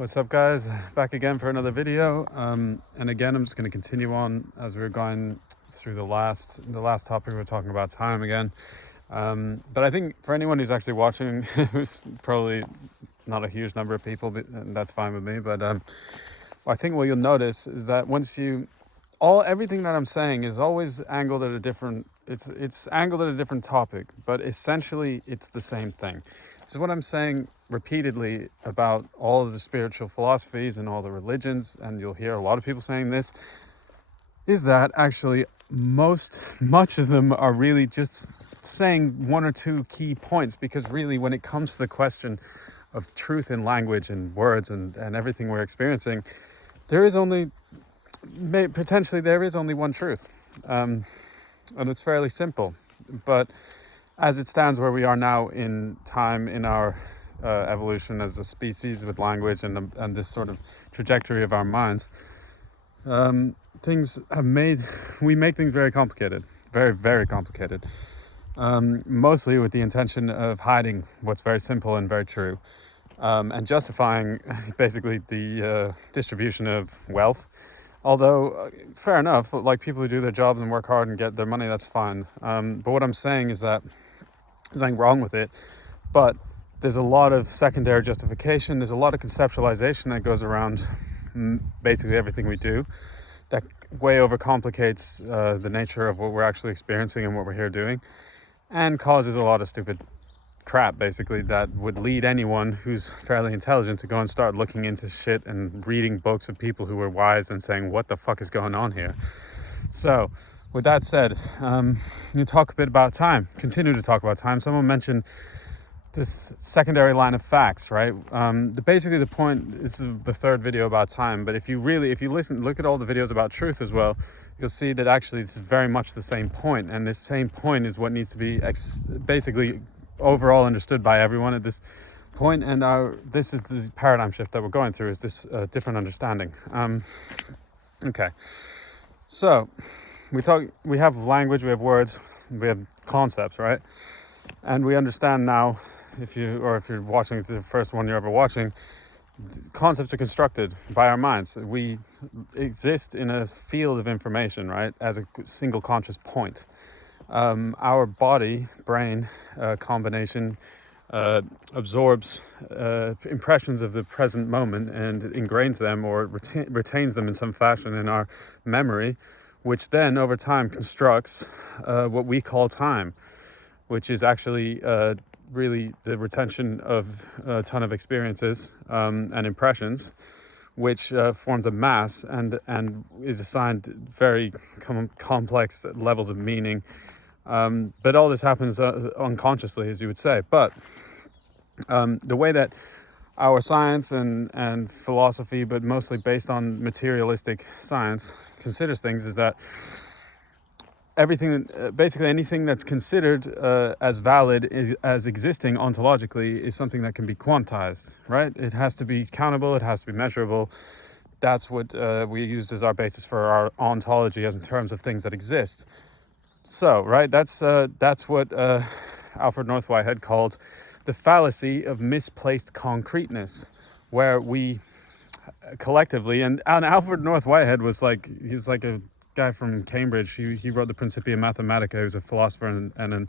What's up, guys? Back again for another video. And again, I'm just going to continue on as we're going through the last topic. We're talking about time again. But I think for anyone who's actually watching, who's probably not a huge number of people, and that's fine with me. But I think what you'll notice is that everything that I'm saying is always angled at a different. It's angled at a different topic, but essentially it's the same thing. So what I'm saying repeatedly about all of the spiritual philosophies and all the religions, and you'll hear a lot of people saying this, is that actually much of them are really just saying one or two key points, because really when it comes to the question of truth in language and words and everything we're experiencing, there is only one truth. And it's fairly simple. But as it stands where we are now in time, in our evolution as a species with language and this sort of trajectory of our minds, we make things very complicated, very, very complicated. Mostly with the intention of hiding what's very simple and very true, and justifying basically the distribution of wealth. Although, fair enough, like people who do their job and work hard and get their money, that's fine. But what I'm saying is that there's nothing wrong with it, but there's a lot of secondary justification, there's a lot of conceptualization that goes around basically everything we do that way overcomplicates the nature of what we're actually experiencing and what we're here doing, and causes a lot of stupid crap, basically, that would lead anyone who's fairly intelligent to go and start looking into shit and reading books of people who are wise and saying, what the fuck is going on here? So with that said, you talk a bit about time, continue to talk about time. Someone mentioned this secondary line of facts, right? Basically the point, this is the third video about time, but if you look at all the videos about truth as well, you'll see that actually this is very much the same point, and this same point is what needs to be basically overall understood by everyone at this point. And this is the paradigm shift that we're going through, is this different understanding. Okay, so we have language, we have words, we have concepts, right? And we understand now, if you're watching, it's the first one you're ever watching, concepts are constructed by our minds. We exist in a field of information, right, as a single conscious point. Our body brain combination absorbs impressions of the present moment and ingrains them or retains them in some fashion in our memory, which then over time constructs what we call time, which is actually really the retention of a ton of experiences and impressions, which forms a mass and is assigned very complex levels of meaning. But all this happens unconsciously, as you would say. But the way that our science and philosophy, but mostly based on materialistic science, considers things is that basically anything that's considered as valid, as existing ontologically, is something that can be quantized, right? It has to be countable, it has to be measurable. That's what we use as our basis for our ontology, as in terms of things that exist. So, right, that's what Alfred North Whitehead called the fallacy of misplaced concreteness, where we collectively, and Alfred North Whitehead was like a guy from Cambridge. He wrote the Principia Mathematica. He was a philosopher and a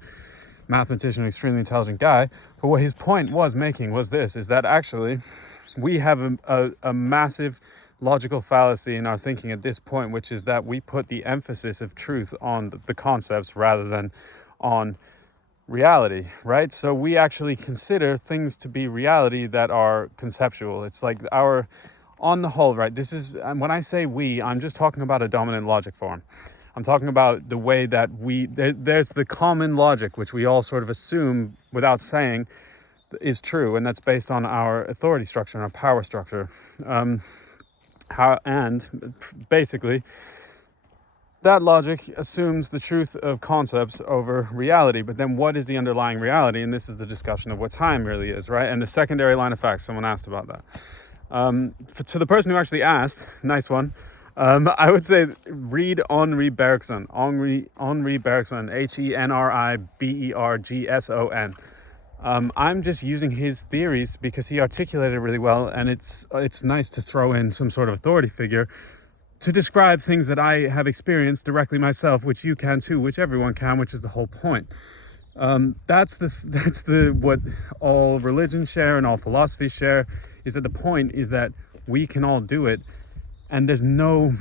mathematician, an extremely intelligent guy. But what his point was making was this, is that actually we have a massive logical fallacy in our thinking at this point, which is that we put the emphasis of truth on the concepts rather than on reality, right? So we actually consider things to be reality that are conceptual. It's like on the whole, right? This is, when I say we, I'm just talking about a dominant logic form. I'm talking about the way that there's the common logic, which we all sort of assume without saying is true, and that's based on our authority structure and our power structure. And basically that logic assumes the truth of concepts over reality. But then what is the underlying reality? And this is the discussion of what time really is, right? And the secondary line of facts, someone asked about that. To the person who actually asked, nice one, I would say read Henri Bergson, Henri Bergson, Henribergson. I'm just using his theories because he articulated it really well, and it's nice to throw in some sort of authority figure to describe things that I have experienced directly myself, which you can too, which everyone can, which is the whole point. That's what all religions share and all philosophies share, is that the point is that we can all do it, and there's no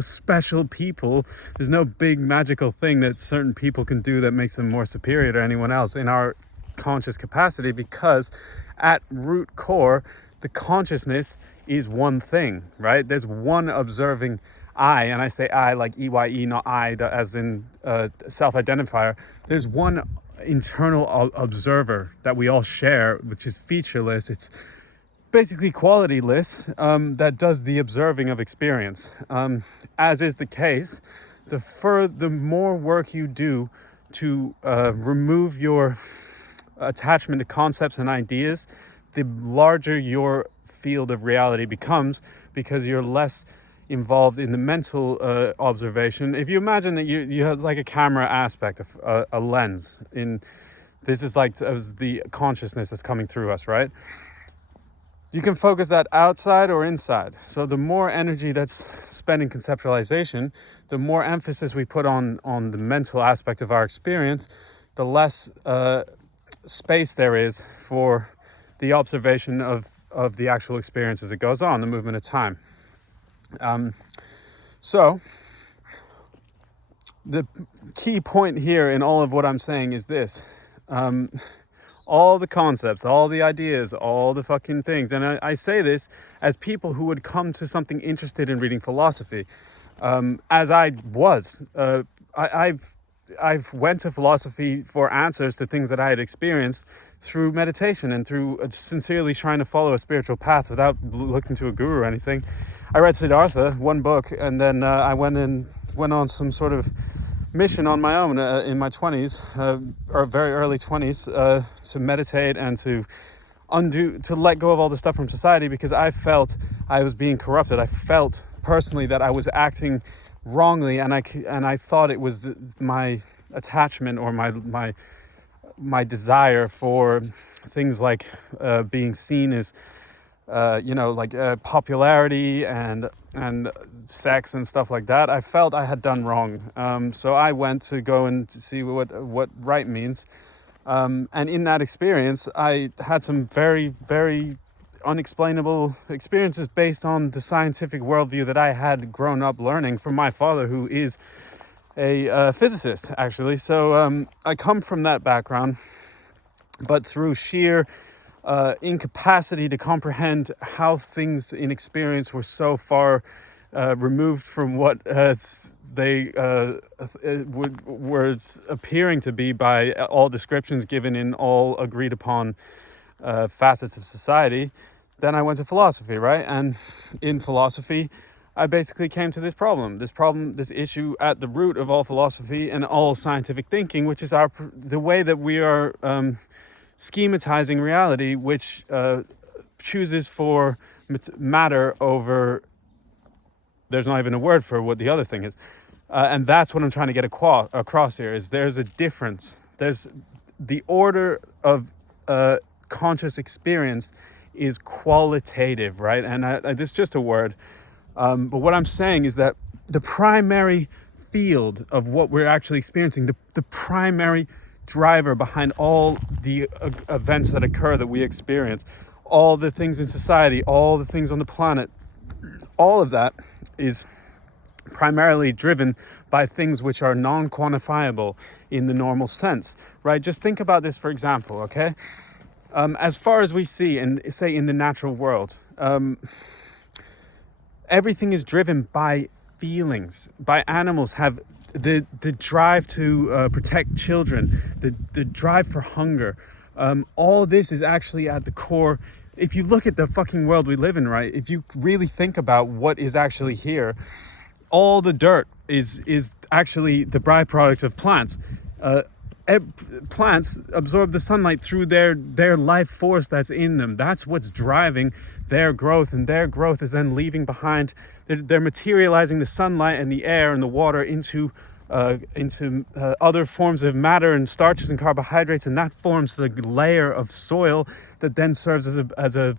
special people, there's no big magical thing that certain people can do that makes them more superior to anyone else in our conscious capacity, because at root core, the consciousness is one thing, right? There's one observing I, and I say I like EYE, not I as in self-identifier. There's one internal observer that we all share, which is featureless. It's basically qualityless, that does the observing of experience. As is the case, the more work you do to remove your attachment to concepts and ideas, the larger your field of reality becomes, because you're less involved in the mental observation. If you imagine that you have like a camera aspect of a lens, this is like the consciousness that's coming through us, right? You can focus that outside or inside. So the more energy that's spent in conceptualization, the more emphasis we put on the mental aspect of our experience, the less space there is for the observation of the actual experience as it goes on, the movement of time. So the key point here in all of what I'm saying is this. All the concepts, all the ideas, all the fucking things. And I say this as people who would come to something interested in reading philosophy. As I was. I've went to philosophy for answers to things that I had experienced through meditation and through sincerely trying to follow a spiritual path without looking to a guru or anything. I read Siddhartha, one book, and then I went on some sort of mission on my own in my 20s, or very early 20s, to meditate and to let go of all the stuff from society, because I felt I was being corrupted. I felt personally that I was acting wrongly, and I thought it was my attachment or my desire for things like being seen as popularity and sex and stuff like that. I felt I had done wrong, so I went to go and to see what right means, and in that experience I had some very, very unexplainable experiences based on the scientific worldview that I had grown up learning from my father, who is a physicist actually. So I come from that background, but through sheer incapacity to comprehend how things in experience were so far removed from what they were appearing to be by all descriptions given in all agreed upon facets of society, then I went to philosophy, right? And in philosophy, I basically came to this issue at the root of all philosophy and all scientific thinking, which is the way that we are schematizing reality, which chooses for matter over, there's not even a word for what the other thing is. And that's what I'm trying to get across here, is there's a difference. There's the order of conscious experience is qualitative, right? And this is just a word. But what I'm saying is that the primary field of what we're actually experiencing, the primary driver behind all the events that occur that we experience, all the things in society, all the things on the planet, all of that is primarily driven by things which are non-quantifiable in the normal sense, right? Just think about this, for example, okay? As far as we see, and say in the natural world, everything is driven by feelings. By animals have the drive to protect children, the drive for hunger. All this is actually at the core. If you look at the fucking world we live in, right? If you really think about what is actually here, all the dirt is actually the byproduct of plants. Plants absorb the sunlight through their life force that's in them. That's what's driving their growth, and their growth is then leaving behind. They're materializing the sunlight and the air and the water into into other forms of matter and starches and carbohydrates, and that forms the layer of soil that then serves as a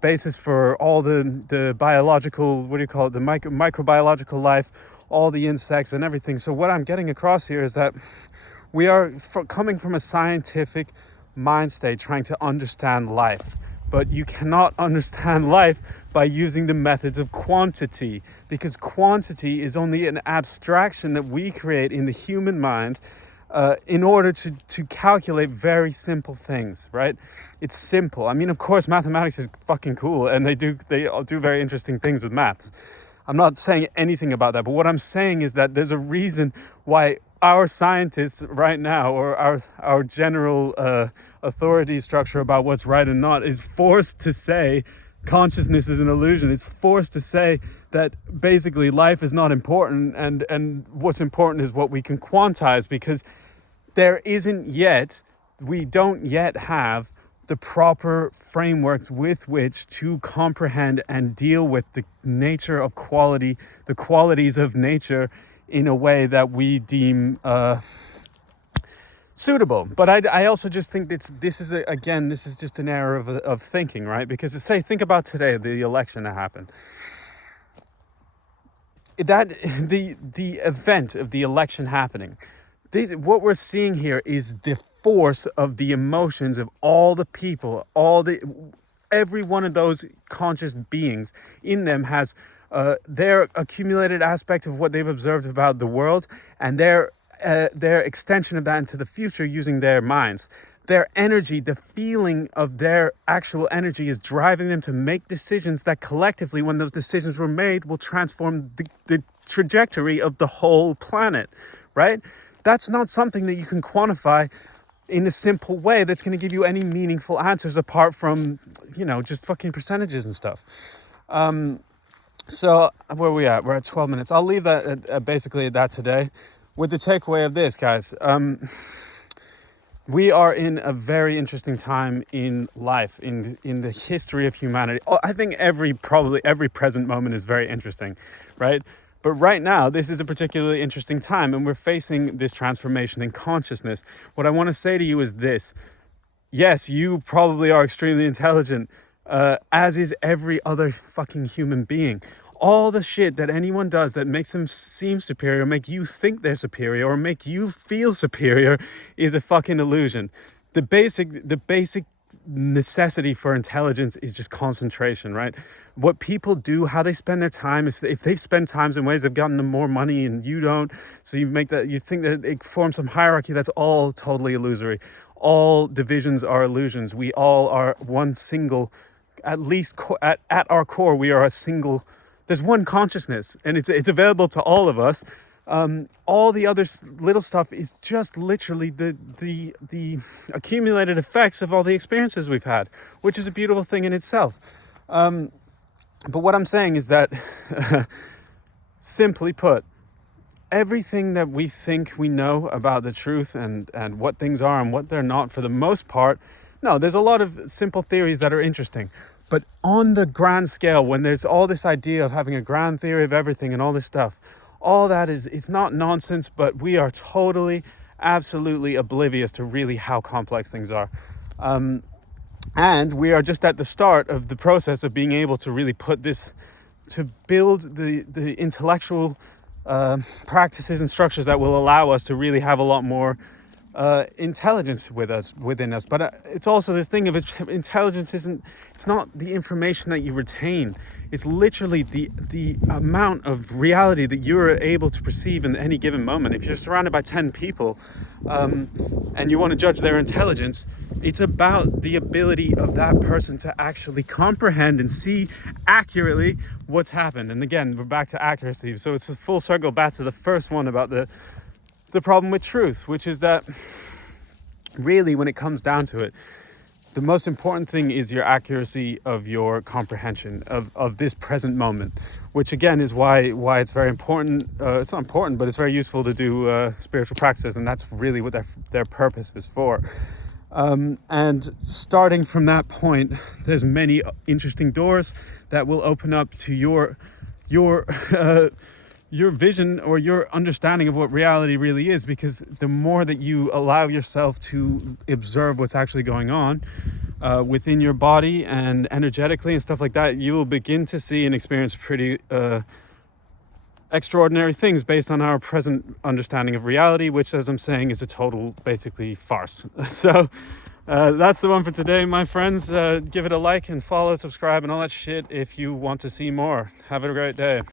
basis for all the biological, what do you call it, the microbiological life, all the insects and everything. So what I'm getting across here is that we are coming from a scientific mind state trying to understand life, but you cannot understand life by using the methods of quantity, because quantity is only an abstraction that we create in the human mind in order to calculate very simple things, right? It's simple. I mean, of course, mathematics is fucking cool, and they all do very interesting things with maths. I'm not saying anything about that, but what I'm saying is that there's a reason why our scientists right now, or our general authority structure about what's right and not, is forced to say consciousness is an illusion. It's forced to say that basically life is not important, and what's important is what we can quantize, because we don't yet have the proper frameworks with which to comprehend and deal with the nature of quality, the qualities of nature, in a way that we deem suitable. But I also just think this is just an error of thinking, right? Because think about today, the election that happened. That the event of the election happening, what we're seeing here is the force of the emotions of all the people, every one of those conscious beings in them has their accumulated aspect of what they've observed about the world, and their extension of that into the future using their minds. Their energy, the feeling of their actual energy, is driving them to make decisions that collectively, when those decisions were made, will transform the trajectory of the whole planet, right? That's not something that you can quantify in a simple way that's going to give you any meaningful answers apart from, just fucking percentages and stuff. So where are we at? We're at 12 minutes. I'll leave that basically at that today, with the takeaway of this, guys. We are in a very interesting time in life, in the history of humanity. I think probably every present moment is very interesting, right? But right now, this is a particularly interesting time, and we're facing this transformation in consciousness. What I want to say to you is this. Yes, you probably are extremely intelligent, as is every other fucking human being. All the shit that anyone does that makes them seem superior, make you think they're superior, or make you feel superior, is a fucking illusion. The basic necessity for intelligence is just concentration, right? What people do, how they spend their time, if they spend times in ways they've gotten them more money and you don't, so you think that it forms some hierarchy, that's all totally illusory. All divisions are illusions. We all are one single, at least at our core, we are a single. There's one consciousness, and it's available to all of us. All the other little stuff is just literally the accumulated effects of all the experiences we've had, which is a beautiful thing in itself. But what I'm saying is that, simply put, everything that we think we know about the truth and what things are and what they're not, for the most part, no, there's a lot of simple theories that are interesting. But on the grand scale, when there's all this idea of having a grand theory of everything and all this stuff, all that it's not nonsense, but we are totally, absolutely oblivious to really how complex things are. And we are just at the start of the process of being able to really to build the intellectual practices and structures that will allow us to really have a lot more intelligence within us. But it's also this thing of intelligence it's not the information that you retain. It's literally the amount of reality that you're able to perceive in any given moment. If you're surrounded by 10 people and you want to judge their intelligence, it's about the ability of that person to actually comprehend and see accurately what's happened. And again, we're back to accuracy. So it's a full circle back to the first one about the problem with truth, which is that really, when it comes down to it, the most important thing is your accuracy of your comprehension of this present moment, which again is why it's very important. It's not important, but it's very useful to do spiritual practices, and that's really what their purpose is for. And starting from that point, there's many interesting doors that will open up to your your vision or your understanding of what reality really is, because the more that you allow yourself to observe what's actually going on within your body and energetically and stuff like that, you will begin to see and experience pretty extraordinary things based on our present understanding of reality, which, as I'm saying, is a total basically farce. So that's the one for today, my friends. Give it a like and follow, subscribe and all that shit if you want to see more. Have a great day.